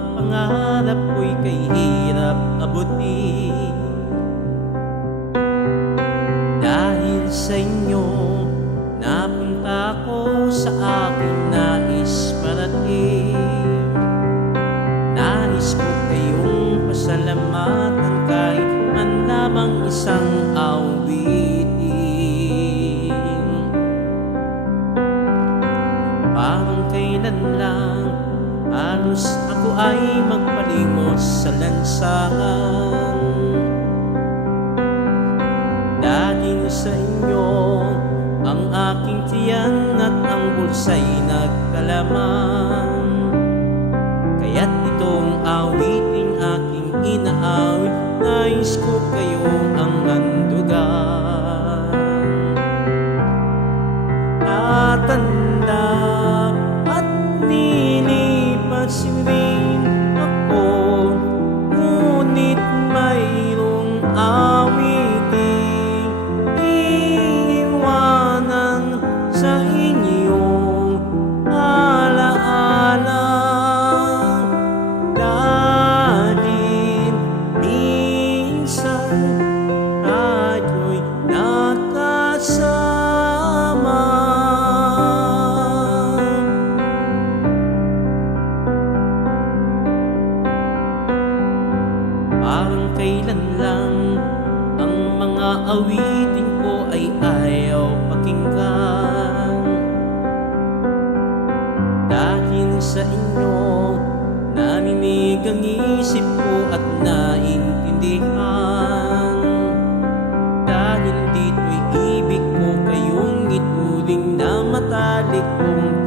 pangarap ko'y kay hirap abutin. Dahil sa inyo, napunta ko sa aking nais parating. Nais ko kayong pasalamatan kahit man lamang isang awitin. Parang kailan lang halos ako ay magpalimos sa lansangan. Dahil sa inyo, ang aking tiyan at ang bulsa'y nagkalaman. Kaya't itong awiting aking inaawit, nais ko kayong ang nandugan. Tatanda at nilipas rin ako, ngunit mayroong awiting iiwanan sa inyong alaala. Dahil minsan tayo'y nakasama. Parang kailan lang ang mga awitin ko ay ayaw pakinggan. Dahil sa inyo, naninig ang isip ko at naintindihan. Dahil dito'y ibig ko kayong ituring na matalik kong